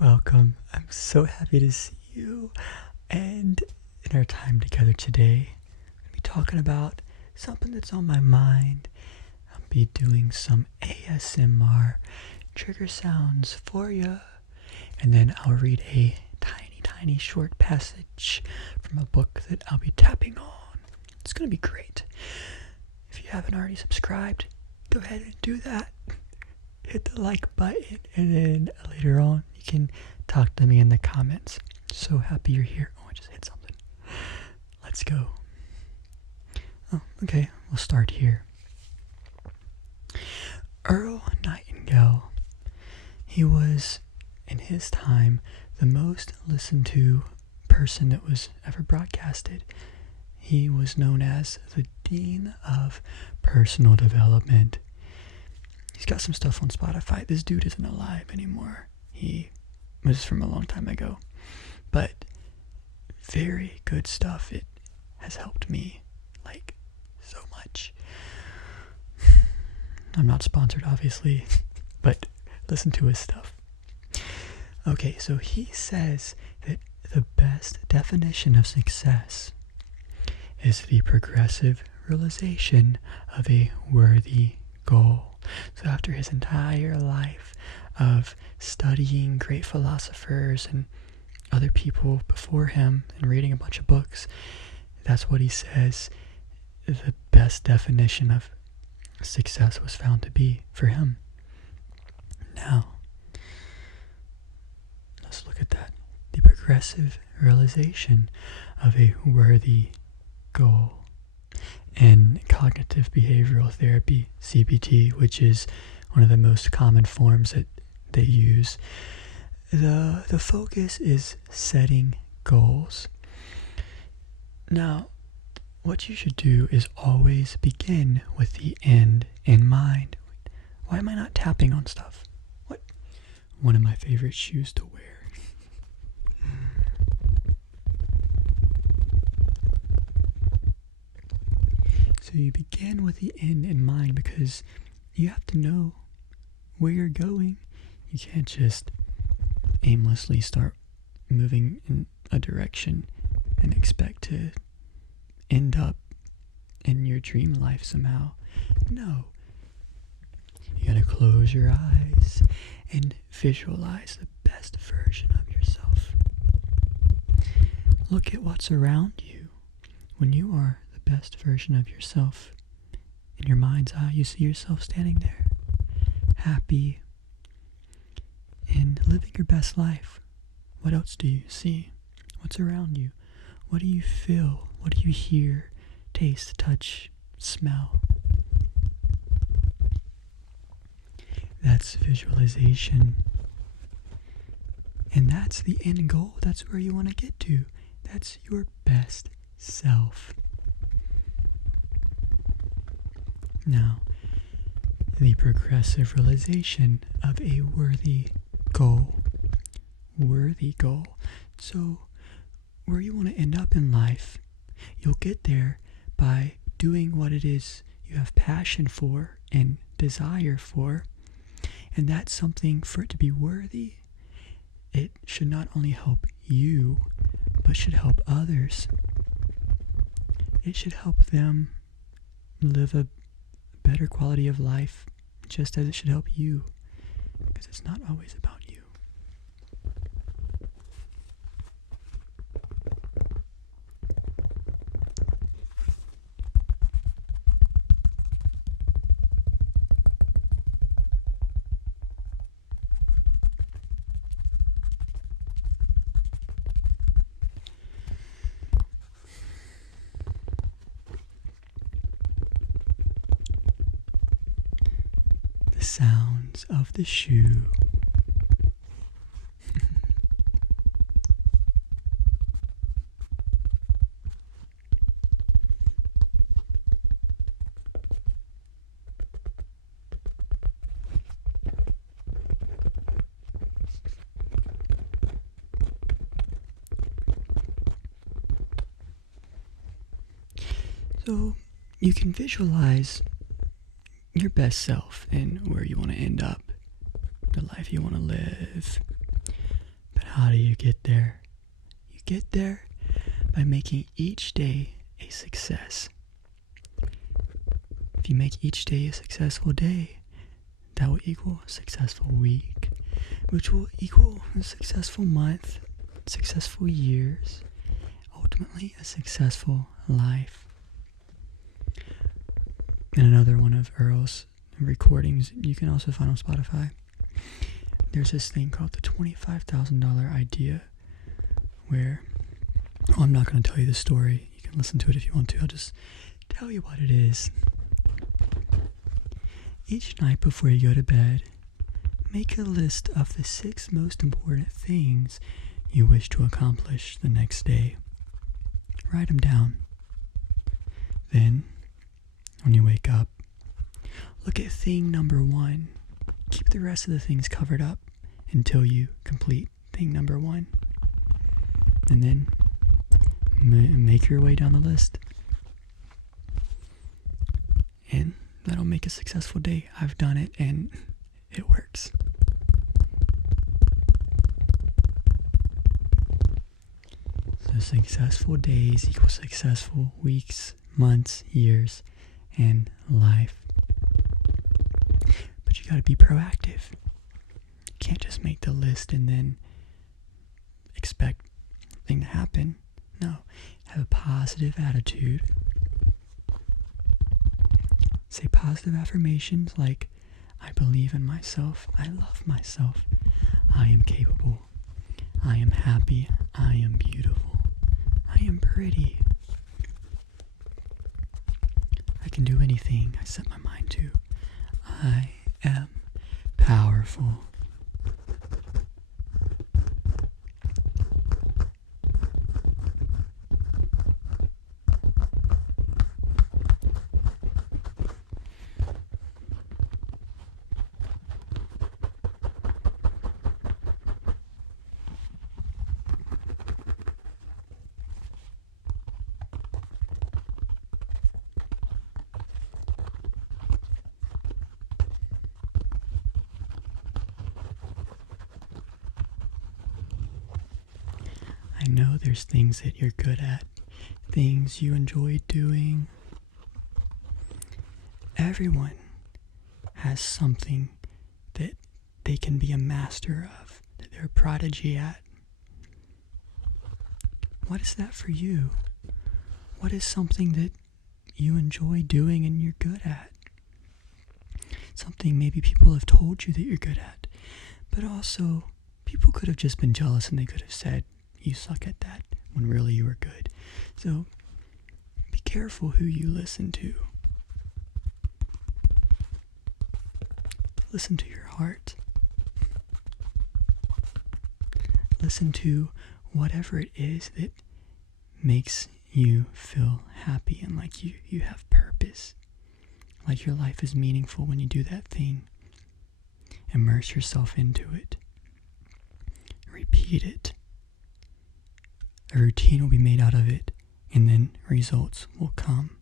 Welcome. I'm so happy to see you. And in our time together today, we'll be talking about something that's on my mind. I'll be doing some ASMR trigger sounds for you. And then I'll read a tiny short passage from a book that I'll be tapping on. It's going to be great. If you haven't already subscribed, go ahead and do that. Hit the like button, and then later on you can talk to me in the comments. So happy you're here. Oh, I just hit something. Let's go. Oh, okay, we'll start here. Earl Nightingale. He was, in his time, the most listened to person that was ever broadcasted. He was known as the Dean of Personal Development. He's got some stuff on Spotify. This dude isn't alive anymore. He was from a long time ago. But very good stuff. It has helped me, so much. I'm not sponsored, obviously, but listen to his stuff. Okay, so he says that the best definition of success is the progressive realization of a worthy goal. So after his entire life of studying great philosophers and other people before him and reading a bunch of books, that's what he says the best definition of success was found to be for him. Now, let's look at that. The progressive realization of a worthy goal. In cognitive behavioral therapy, CBT, which is one of the most common forms that they use, the focus is setting goals. Now, what you should do is always begin with the end in mind. Why am I not tapping on stuff? What? One of my favorite shoes to wear. So you begin with the end in mind because you have to know where you're going. You can't just aimlessly start moving in a direction and expect to end up in your dream life somehow. No. You gotta close your eyes and visualize the best version of yourself. Look at what's around you. When you are the best version of yourself, in your mind's eye, you see yourself standing there, happy and living your best life. What else do you see? What's around you? What do you feel? What do you hear, taste, touch, smell? That's visualization. And that's the end goal. That's where you want to get to. That's your best self. Now, the progressive realization of a worthy goal. Worthy goal. So, where you want to end up in life, you'll get there by doing what it is you have passion for and desire for. And that's something, for it to be worthy, it should not only help you, but should help others. It should help them live a better quality of life, just as it should help you, because it's not always about you. The sounds of the shoe. So you can visualize your best self and where you want to end up, the life you want to live. get there? You get there by making each day a success. If you make each day a successful day, that will equal a successful week, which will equal a successful month, successful years, ultimately a successful life. And another one of Earl's recordings you can also find on Spotify. There's this thing called the $25,000 idea where, I'm not going to tell you the story. You can listen to it if you want to. I'll just tell you what it is. Each night before you go to bed, make a list of the 6 most important things you wish to accomplish the next day. Write them down. Then, when you wake up, look at thing number 1. Keep the rest of the things covered up until you complete thing number 1. And then, make your way down the list. And that'll make a successful day. I've done it and it works. So successful days equal successful weeks, months, years, and life. But you gotta be proactive. You can't just make the list and then expect thing to happen. No, have a positive attitude. Say positive affirmations like, I believe in myself, I love myself, I am capable, I am happy, I am beautiful, I am pretty, I can do anything I set my mind to, I am powerful. I know there's things that you're good at, things you enjoy doing. Everyone has something that they can be a master of, that they're a prodigy at. What is that for you? What is something that you enjoy doing and you're good at? Something maybe people have told you that you're good at, but also people could have just been jealous and they could have said, you suck at that, when really you were good. So be careful who you listen to. Listen to your heart. Listen to whatever it is that makes you feel happy and like you have purpose. Like your life is meaningful when you do that thing. Immerse yourself into it. Repeat it. A routine will be made out of it, and then results will come.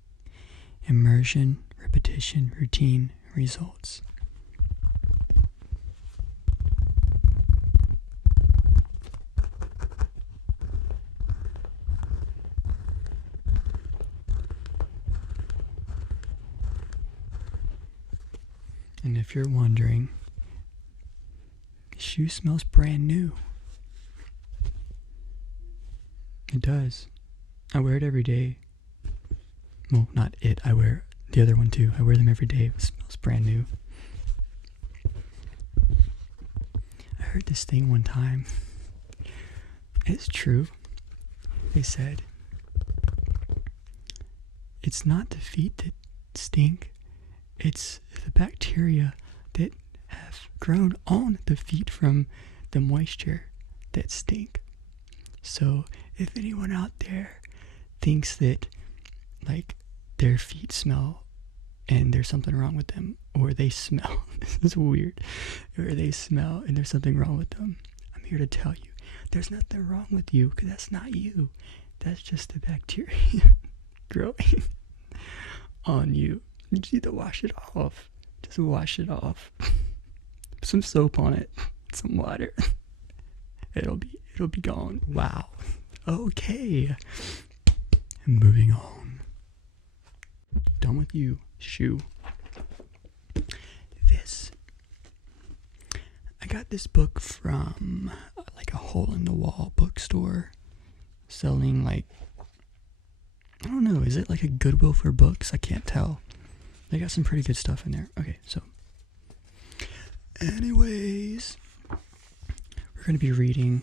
Immersion, repetition, routine, results. And if you're wondering, the shoe smells brand new. It does. I wear it every day. Well, not it. I wear the other one too. I wear them every day. It smells brand new. I heard this thing one time. It's true. They said, it's not the feet that stink. It's the bacteria that have grown on the feet from the moisture that stink. So if anyone out there thinks that like their feet smell and there's something wrong with them, or they smell, this is weird, or they smell and there's something wrong with them, I'm here to tell you, there's nothing wrong with you, because that's not you. That's just the bacteria growing on you. You just need to wash it off. Just wash it off. Put some soap on it, some water. It'll be it'll be gone. Wow. Okay. Moving on. Done with you, shoe. I got this book from like a hole-in-the-wall bookstore selling I don't know, is it like a Goodwill for books? I can't tell. They got some pretty good stuff in there. Okay, so anyways, we're going to be reading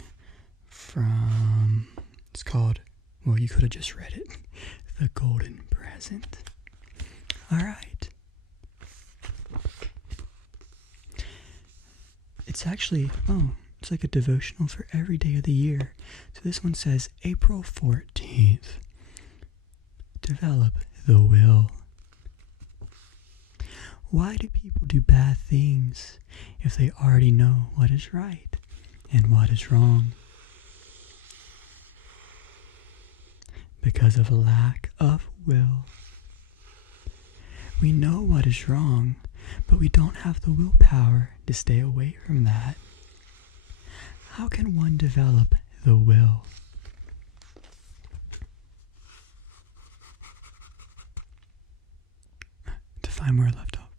from, it's called, well, you could have just read it, The Golden Present. All right. It's actually, it's like a devotional for every day of the year. So this one says, April 14th. Develop the will. Why do people do bad things if they already know what is right and what is wrong? Because of a lack of will. We know what is wrong, but we don't have the willpower to stay away from that. How can one develop the will? To find where I left off.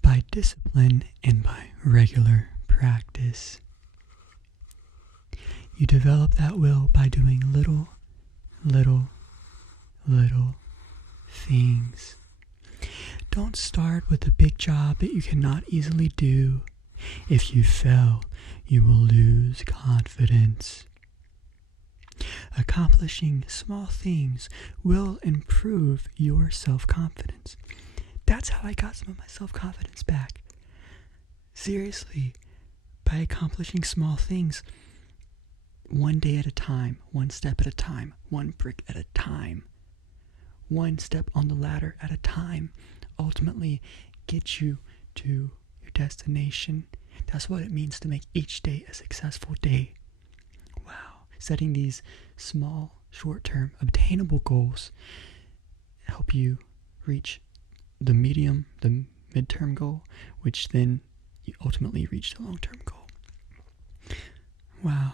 By discipline and by regular practice. You develop that will by doing little things. Don't start with a big job that you cannot easily do. If you fail, you will lose confidence. Accomplishing small things will improve your self-confidence. That's how I got some of my self-confidence back. Seriously, by accomplishing small things, one day at a time, one step at a time, one brick at a time, one step on the ladder at a time, ultimately get you to your destination. That's what it means to make each day a successful day. Wow. Setting these small, short-term, obtainable goals help you reach the midterm goal, which then you ultimately reach the long-term goal. Wow.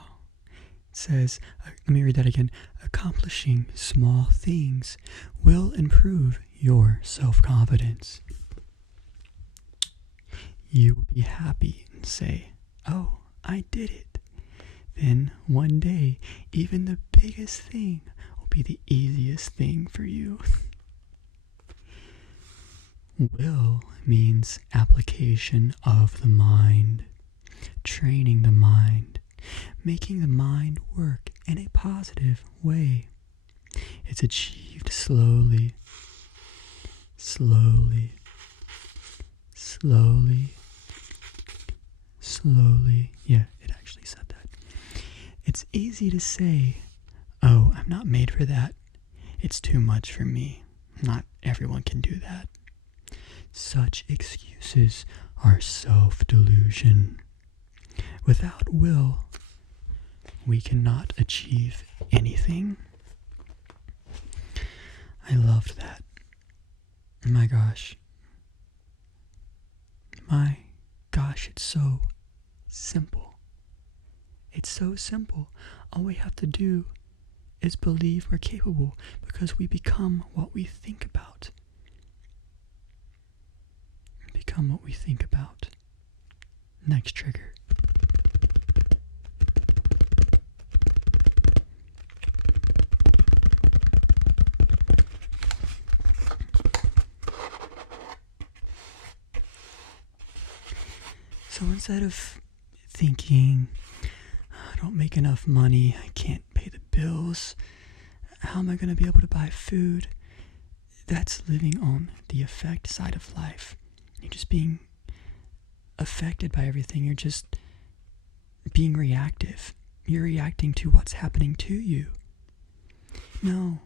It says, let me read that again. Accomplishing small things will improve your self-confidence. You will be happy and say, oh, I did it. Then one day, even the biggest thing will be the easiest thing for you. Will means application of the mind, training the mind, making the mind work in a positive way. It's achieved slowly. Yeah, it actually said that. It's easy to say, oh, I'm not made for that. It's too much for me. Not everyone can do that. Such excuses are self-delusion. Without will, we cannot achieve anything. I loved that. My gosh, it's so simple. It's so simple. All we have to do is believe we're capable, because we become what we think about. Become what we think about. Next trigger. So instead of thinking, I don't make enough money, I can't pay the bills, how am I going to be able to buy food? That's living on the effect side of life. You're just being affected by everything. You're just being reactive. You're reacting to what's happening to you. No.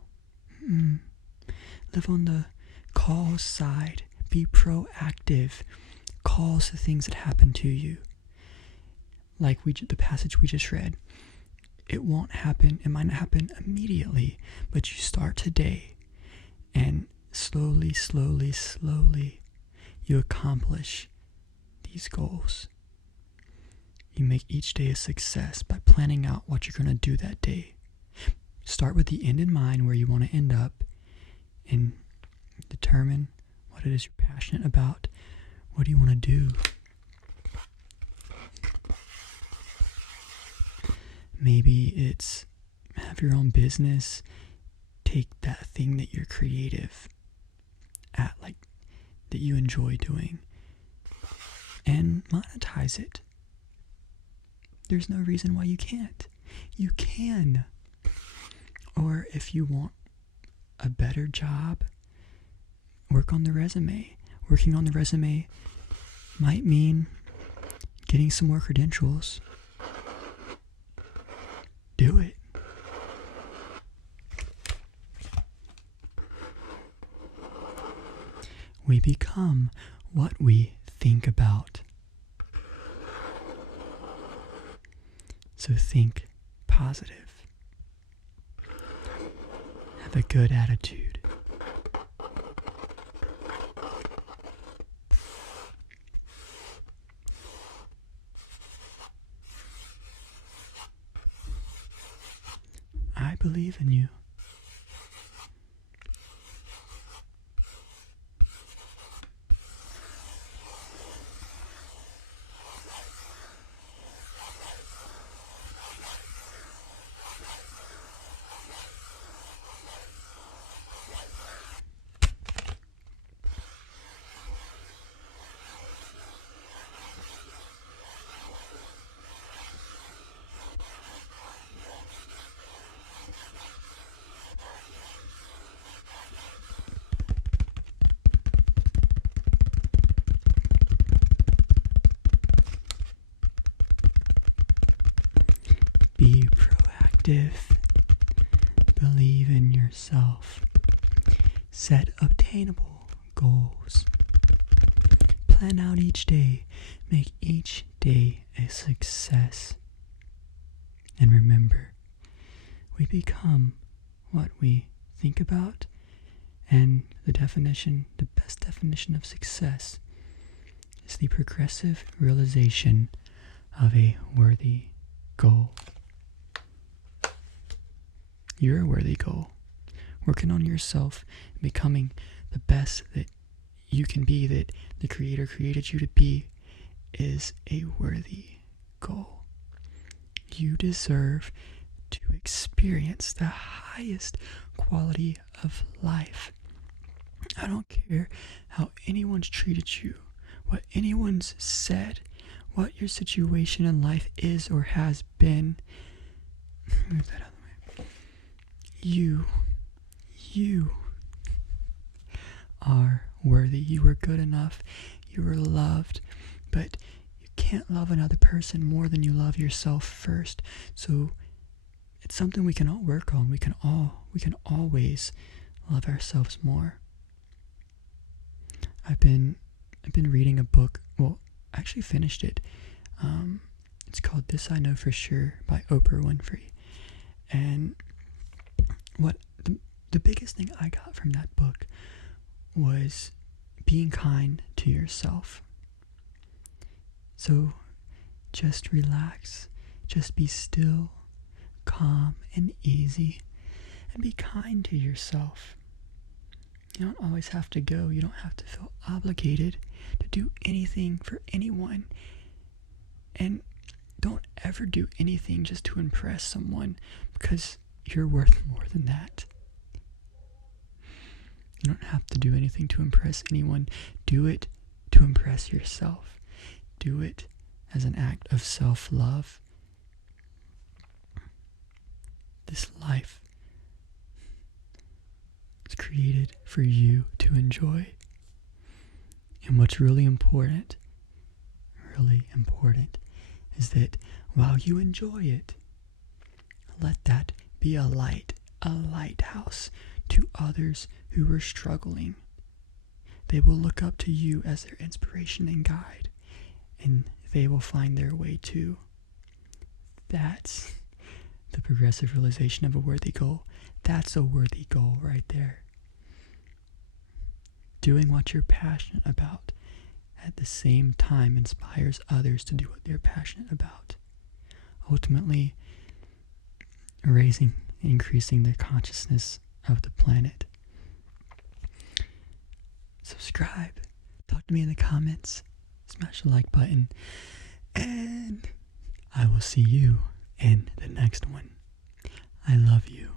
Live on the cause side. Be proactive. Cause the things that happen to you. Like the passage we just read. It won't happen. It might not happen immediately, but you start today, and slowly, you accomplish these goals. you make each day a success by planning out what you're going to do that day. Start with the end in mind, where you want to end up, and determine what it is you're passionate about. What do you want to do? Maybe it's have your own business. Take that thing that you're creative at, like that you enjoy doing, and monetize it. There's no reason why you can't. You can. Or if you want a better job, work on the resume. Working on the resume might mean getting some more credentials. Do it. We become what we think about. So think positive. Have a good attitude. I believe in you. Be proactive. Believe in yourself. Set obtainable goals. Plan out each day. Make each day a success. And remember, we become what we think about, and the best definition of success is the progressive realization of a worthy goal. You're a worthy goal. Working on yourself, becoming the best that you can be, that the Creator created you to be, is a worthy goal. You deserve to experience the highest quality of life. I don't care how anyone's treated you, what anyone's said, what your situation in life is or has been. Move that out of the way. You are worthy. You are good enough. You are loved. But you can't love another person more than you love yourself first. So it's something we can all work on. We can always love ourselves more. I've been reading a book. Well, I actually finished it. It's called This I Know For Sure by Oprah Winfrey. And what the biggest thing I got from that book was being kind to yourself. So just relax, just be still, calm, and easy, and be kind to yourself. You don't always have to go. You don't have to feel obligated to do anything for anyone. And don't ever do anything just to impress someone, because you're worth more than that. You don't have to do anything to impress anyone. Do it to impress yourself. Do it as an act of self-love. This life is created for you to enjoy. And what's really important is that while you enjoy it, let that be a lighthouse to others who are struggling. They will look up to you as their inspiration and guide, and they will find their way too. That's the progressive realization of a worthy goal. That's a worthy goal right there. Doing what you're passionate about at the same time inspires others to do what they're passionate about, ultimately increasing the consciousness of the planet. Subscribe, talk to me in the comments, smash the like button, and I will see you in the next one. I love you.